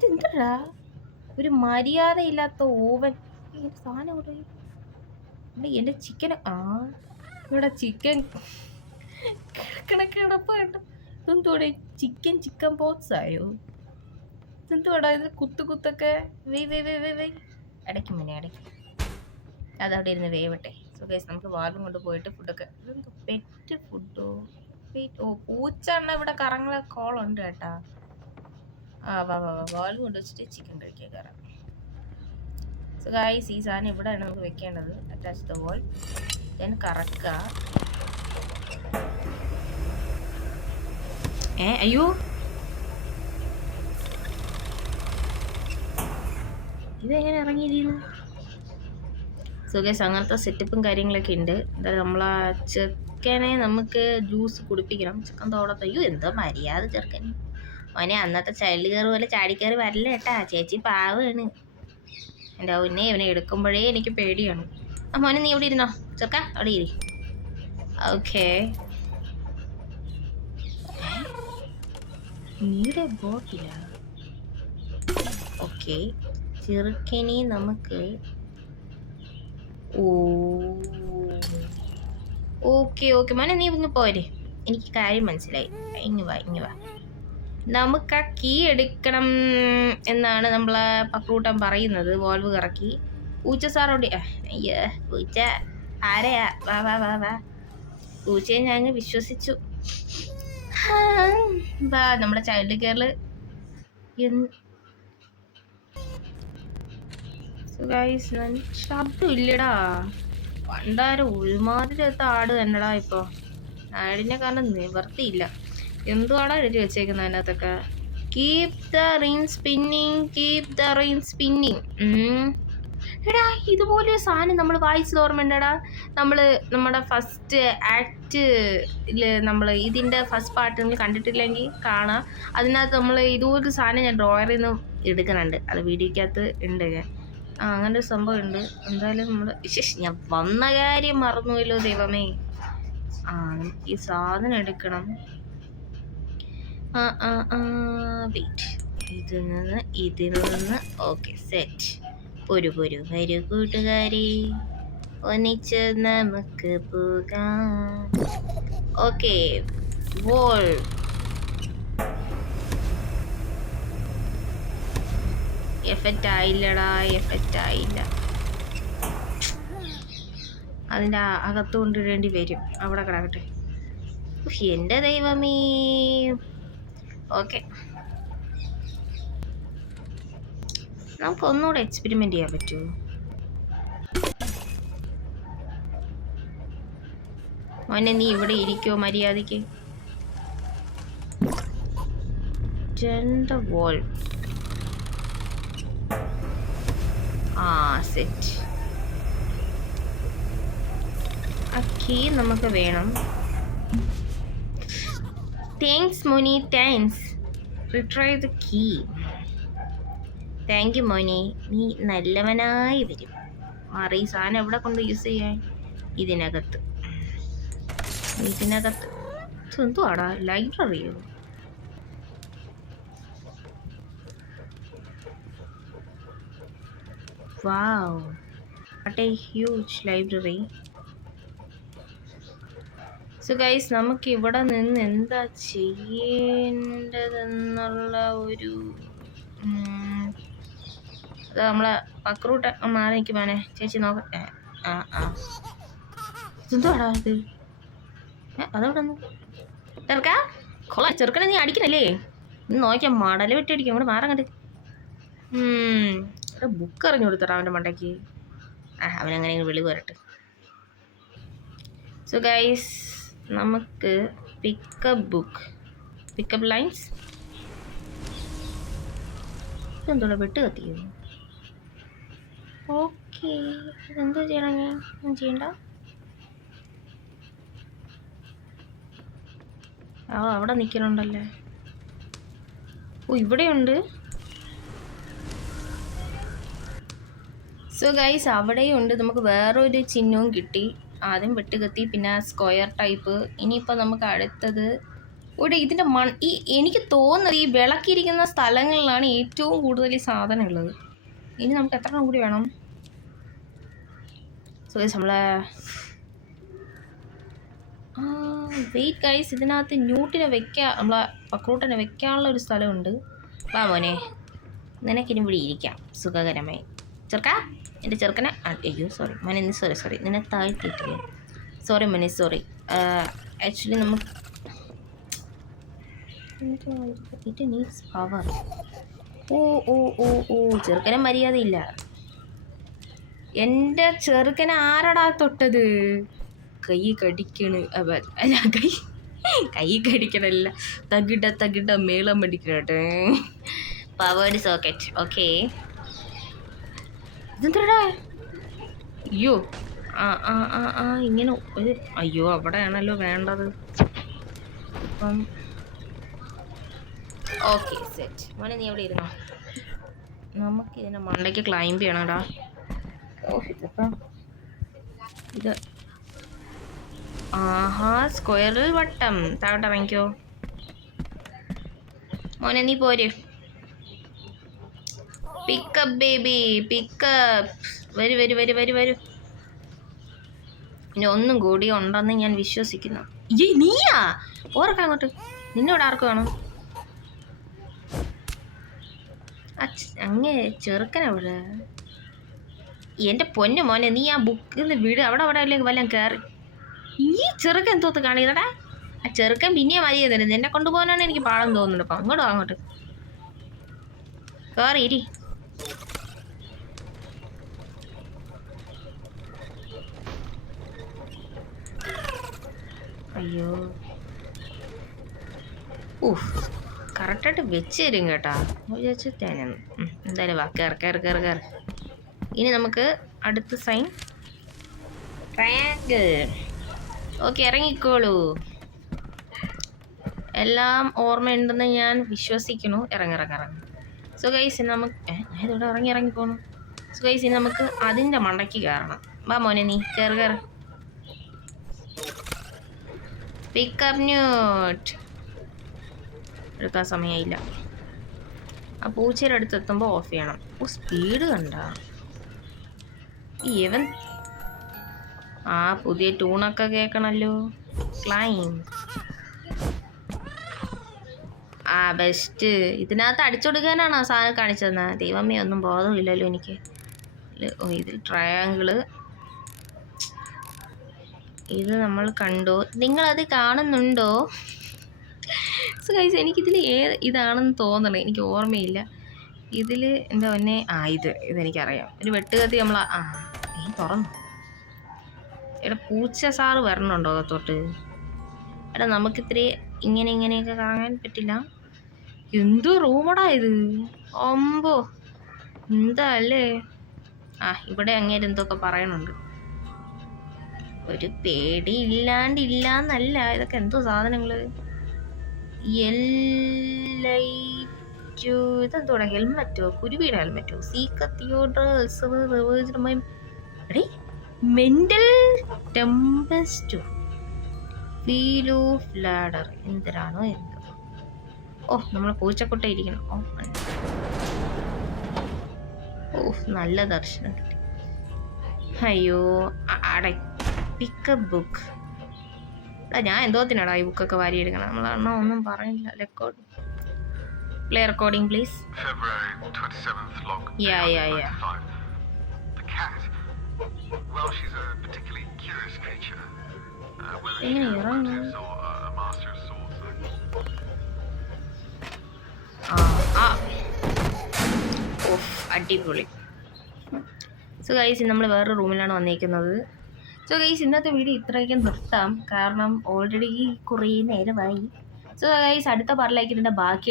അതെന്തടാ ഒരു മര്യാദയില്ലാത്ത ഓവൻ. സാധനം ഇവിടെ എൻ്റെ ചിക്കൻ ഇവിടെ ചിക്കൻ കിടപ്പ് കേട്ടോ. ഇതെന്തോടെ ചിക്കൻ പോക്സ് ആയോ? ഇതെന്തോടാ ഇത് കുത്തൊക്കെ വെയ് ഇടയ്ക്ക് മുന്നേ ഇടയ്ക്ക് അതവിടെ ഇരുന്ന് വേവട്ടെ. സോ ഗൈസ് നമുക്ക് വാലും കൊണ്ട് പോയിട്ട് ഫുഡൊക്കെ. ഇതെന്തോ പെറ്റ് ഫുഡോ? പൂച്ച ഇവിടെ കറങ്ങളെ കോളുണ്ട് കേട്ടാ. വാല് കൊണ്ട് വെച്ചിട്ട് ചിക്കൻ കഴിക്കാൻ കയറാം. സോ ഗൈസ് ഈ സാധനം ഇവിടെയാണ് നമുക്ക് വെക്കേണ്ടത്. അറ്റാച്ച് ദ വാൾ, ദെൻ കറക്കുക. അയ്യോ ഇതെങ്ങനെ ഇറങ്ങിയിരുന്നു? സോ ഗൈസ് അങ്ങനത്തെ സെറ്റപ്പും കാര്യങ്ങളൊക്കെ ഉണ്ട്. എന്തായാലും നമ്മളാ ചെക്കനെ നമുക്ക് ജ്യൂസ് കുടിപ്പിക്കണം. ചിക്കൻ തോടത്ത്. അയ്യോ എന്തോ മര്യാദ ചെറുക്കൻ. മോനെ അന്നത്തെ ചൈൽഡ് കയറി പോലെ ചാടിക്കയറി വരല്ല കേട്ടാ. ചേച്ചി പാവാണ്. എൻ്റെ ഉന്നെ ഇവനെ എടുക്കുമ്പോഴേ എനിക്ക് പേടിയാണ്. മോനെ നീ എവിടെ ഇരുന്നോ ചെറുക്ക? അവിടെ ഇരി. ഓക്കെ നീടെ ബോട്ടില്ല. ഓക്കെ ചെറുക്കനെ നമുക്ക് ഓക്കെ മോനെ നീ ഇങ്ങ് പോരെ. എനിക്ക് കാര്യം മനസ്സിലായി. ഇങ്ങ് വാ. നമുക്ക് ആ കീ എടുക്കണം എന്നാണ് നമ്മളെ പക്രൂട്ടൻ പറയുന്നത്. വോൾവ് കറക്കി. പൂച്ച സാറോടി അയ്യോ പൂച്ച ആരെയാ? വാ പൂച്ചയെ ഞാൻ വിശ്വസിച്ചു. വാ നമ്മുടെ ചൈൽഡ് കെയറിൽ ശബ്ദം ഇല്ലടാ. പണ്ടാരം ഒരുമാതിരത്തെ ആട് തന്നെടാ. ഇപ്പൊ ആടിനെ കാരണം നിവർത്തിയില്ല. എന്തുവാടാ എഴുതി വെച്ചേക്കുന്നത് അതിനകത്തൊക്കെ? Keep the rain spinning. എടാ ഇതുപോലെ സാധനം നമ്മൾ വായിച്ചത് ഓർമ്മയുണ്ടടാ. നമ്മുടെ ഫസ്റ്റ് ആക്ടില് നമ്മൾ ഇതിൻ്റെ ഫസ്റ്റ് പാർട്ട് നിങ്ങൾ കണ്ടിട്ടില്ലെങ്കിൽ കാണാം. അതിനകത്ത് നമ്മൾ ഇതുപോലൊരു സാധനം ഞാൻ ഡ്രോയറിൽ നിന്ന് എടുക്കുന്നുണ്ട്. അത് വീഡിയോക്കകത്ത് ഉണ്ട്. അങ്ങനെ ഒരു സംഭവം ഉണ്ട്. എന്തായാലും ഞാൻ വന്ന കാര്യം മറന്നുവല്ലോ ദൈവമേ. ഈ സാധനം എടുക്കണം. വെയിറ്റ് ഇതിൽ നിന്ന് ഓക്കെ സെറ്റ്. വരൂ കൂട്ടുകാരി, ഒന്നിച്ച് നമുക്ക് പോകാം. ഓക്കെ വോൾ എഫക്റ്റ് ആയില്ല. അതിൻ്റെ അകത്ത് കൊണ്ടിടേണ്ടി വരും. അവിടെ കിടക്കട്ടെ. എൻ്റെ ദൈവമേ. ഓക്കെ നമുക്ക് ഒന്നുകൂടെ എക്സ്പെരിമെൻ്റ് ചെയ്യാൻ പറ്റുമോ? മോനെ നീ ഇവിടെ ഇരിക്കോ മര്യാദയ്ക്ക്? Wall set. ആ കീ നമുക്ക് വേണം. താങ്ക്സ് മോനി, thanks. Retrieve the key. Thank you മോനെ, നീ നല്ലവനായി വരും. ഈ സാധനം എവിടെ കൊണ്ട് യൂസ് ചെയ്യാൻ? ഇതിനകത്ത് എന്തുവാടാ? ലൈബ്രറിയോ? Wow, what a huge library. So guys നമുക്ക് ഇവിടെ നിന്ന് എന്താ ചെയ്യേണ്ടതെന്നുള്ള ഒരു നമ്മളെ പക്രൂട്ട മാറി നിൽക്കുവാനെ. ചേച്ചി നോക്കട്ടെ. എന്തുവാടാ ഇത്? അതവിടെ ചെറുക്കനെ നീ അടിക്കണല്ലേ? നീ നോക്കിയാൽ മടല് വെട്ടി അടിക്കും. ഇവിടെ മാറാൻ കണ്ട് ബുക്ക് എറിഞ്ഞു കൊടുത്തടാ അവൻ്റെ മണ്ടയ്ക്ക്. അവനങ്ങനെ വിളി പോരട്ടെ. സോ ഗൈസ് നമുക്ക് പിക്കപ്പ് ലൈൻസ്. ഇതെന്തോടാ വെട്ട് കത്തിയോ? ഓക്കെ ഇതെന്തോ ചെയ്യണം? ഞാൻ ചെയ്യണ്ട. അവിടെ നിൽക്കണുണ്ടല്ലേ. ഇവിടെയുണ്ട്. സോ ഗൈസ് അവിടെയും ഉണ്ട്. നമുക്ക് വേറൊരു ചിഹ്നവും കിട്ടി. ആദ്യം വെട്ടുകത്തി, പിന്നെ സ്ക്വയർ ടൈപ്പ്. ഇനിയിപ്പോൾ നമുക്ക് അടുത്തത് ഇവിടെ ഇതിൻ്റെ എനിക്ക് തോന്നുന്നത് ഈ വിളക്കിരിക്കുന്ന സ്ഥലങ്ങളിലാണ് ഏറ്റവും കൂടുതൽ ഈ സാധനം ഉള്ളത്. ഇനി നമുക്ക് എത്ര എണ്ണം കൂടി വേണം? സോ നമ്മളെ വെയിറ്റ് ഗൈസ്, ഇതിനകത്ത് ന്യൂട്ടിനെ നമ്മളെ പക്രൂട്ടനെ വെക്കാനുള്ള ഒരു സ്ഥലമുണ്ട്. വാ മോനെ, നിനക്കിനി ഇവിടെ ഇരിക്കാം സുഖകരമായി. ചെറുക്കാ, എൻ്റെ ചെറുക്കനെ അയ്യോ സോറി മോനെ, സോറി നിന്നെ താഴ്ത്തിയിട്ടില്ലേ? സോറി മോനെ, സോറി. ആക്ച്വലി നമുക്ക് ഇറ്റ് നീഡ്സ് പവർ. ഓ ചെറുക്കനെ മര്യാദയില്ല. എൻ്റെ ചെറുക്കനെ ആരടാ തൊട്ടത്? കൈ കടിക്കണ്. അല്ല കൈ കടിക്കണല്ല, തകിട മേളം പഠിക്കട്ടെ. Powered socket. ഓക്കെ, ഇതെന്താ? അയ്യോ ഇങ്ങനെ അയ്യോ അവിടെയാണല്ലോ വേണ്ടത്. അപ്പം ഓക്കെ സെറ്റ്. മോനെ നീ എവിടെ ഇരുന്നോ? നമുക്ക് ഇതിൻ്റെ മണ്ടയ്ക്ക് ക്ലൈംബ് ചെയ്യണടാ. ഇതിപ്പം ഇത് സ്ക്വയറിൽ വട്ടം. താഴോട്ട് ഇറങ്ങിക്കോ മോനെ, നീ പോര്. Pickup baby pickup. വരൂ. ഇനി ഒന്നും കൂടി ഉണ്ടെന്ന് ഞാൻ വിശ്വസിക്കുന്നു. നീയാ ഓർക്കാം അങ്ങോട്ട്. നിന്നോട് ആർക്ക് വേണം? അങ്ങേ ചെറുക്കനവിടെ. എൻ്റെ പൊന്നു മോനെ, നീ ആ ബുക്കിൽ നിന്ന് വീട് അവിടെ അല്ലെങ്കിൽ വല്ലതും കയറി. ഈ ചെറുക്കൻ എന്തോത്ത് കാണിയതടാ? ആ ചെറുക്കൻ പിന്നെയും മതിയെ തരുന്നത്. എന്നെ കൊണ്ടുപോകാനാണ് എനിക്ക് പാടം തോന്നുന്നുണ്ട്. അപ്പം അങ്ങോട്ട് കയറി ഇരി. അയ്യോ കറക്റ്റായിട്ട് വെച്ച് തരും കേട്ടാ. വിചാരിച്ചു തേനെന്ന്. എന്തായാലും വാ, കയറി. ഇനി നമുക്ക് അടുത്ത സൈൻ ട്രയാങ്കിൾ. ഓക്കെ, ഇറങ്ങിക്കോളൂ. എല്ലാം ഓർമ്മയുണ്ടെന്ന് ഞാൻ വിശ്വസിക്കുന്നു. ഇറങ്ങി. സോ ഗൈസ് നമുക്ക് ഞാൻ ഇതോടെ ഇറങ്ങിപ്പോണു. സോ ഗൈസ് ഇനി നമുക്ക് അതിൻ്റെ മണ്ടയ്ക്ക് കയറണം. വാ മോനെ, നീ കയറി. പിക്കപ്പ് ന്യൂട്ട് എടുക്കാൻ സമയമില്ല. ആ പൂച്ചയുടെ അടുത്ത് എത്തുമ്പോൾ ഓഫ് ചെയ്യണം. സ്പീഡ് കണ്ട ഇവൻ. പുതിയ ട്യൂണൊക്കെ കേൾക്കണല്ലോ. ക്ലൈം. ബെസ്റ്റ്. ഇതിനകത്ത് അടിച്ചൊടുക്കാനാണ് ആ സാധനം കാണിച്ചതെന്ന്. ദൈവമേ, ഒന്നും ബോധമില്ലല്ലോ എനിക്ക്. ഇതിൽ ട്രയാങ്കിള് ഇത് നമ്മൾ കണ്ടു. നിങ്ങളത് കാണുന്നുണ്ടോ? സോ ഗൈസ്, എനിക്കിതിൽ ഇതാണെന്ന് തോന്നണേ, എനിക്ക് ഓർമ്മയില്ല. ഇതിൽ എന്താ പൊന്നെ, ഇതെനിക്കറിയാം. ഒരു വെട്ടുകത്തി നമ്മൾ തുറന്നു. എടാ പൂച്ച സാറ് വരണുണ്ടോ അകത്തോട്ട്? എടാ നമുക്കിത്തിരി ഇങ്ങനെയൊക്കെ കാണാൻ പറ്റില്ല. എന്തോ റൂമടാ ഇത്. അമ്പോ എന്താ അല്ലേ. ഇവിടെ അങ്ങേര് എന്തൊക്കെ പറയണുണ്ട്. ഒരു പേടി ഇല്ലാണ്ടില്ലാന്നല്ല. ഇതൊക്കെ എന്തോ സാധനങ്ങള്. ഇതെന്തോടാ? ഹെൽമെറ്റോ? കുരുവിയുടെ ഹെൽമെറ്റോ? മെന്റൽ ടെമ്പസ്റ്റോ? Feel of ladder. എന്തിനാണോ എന്തോ. നമ്മളെ പൂച്ചക്കൊട്ട ഇരിക്കണം. നല്ല ദർശനം കിട്ടി. അയ്യോ പിക്കപ്പ് ബുക്ക്. ഞാൻ എന്തോത്തിനാടാ ഈ ബുക്കൊക്കെ വാരിയെടുക്കണം? നമ്മളെണ്ണ ഒന്നും പറഞ്ഞില്ല. Record play recording please. എങ്ങനെ ഇറങ്ങും? അടിപൊളി. സോ ഗൈസ്, നമ്മൾ വേറൊരു റൂമിലാണ് വന്നിരിക്കുന്നത്. സോ ഗൈസ്, ഇന്നത്തെ വീഡിയോ ഇത്രയ്ക്കും നിർത്താം. കാരണം ഓൾറെഡി കുറേ നേരമായി. സോ ഗൈസ്, അടുത്ത പാർട്ടിലേക്ക് ഇതിൻ്റെ ബാക്കി